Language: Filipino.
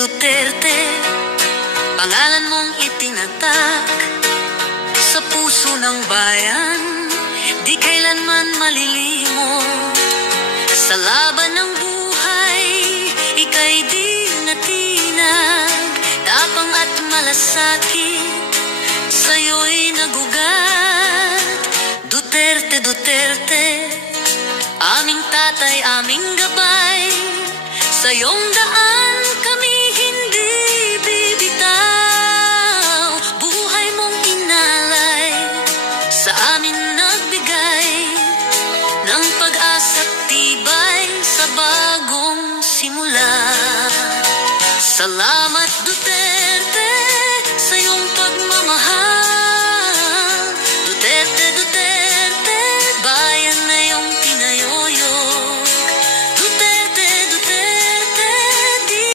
Duterte, pangalan mong itinatak sa puso ng bayan, di kailanman malilimo. Sa laban ng buhay, ika'y di natinag, tapang at malasakit, sa'yo'y nagugat. Duterte, Duterte, aming tatay, aming gabay, sa iyong daan kami hindi bibitaw. Buhay mong inalay, sa amin nagbigay ng pag-asa't tibay sa bagong simula. Salamat Duterte sa iyong pagmamahal.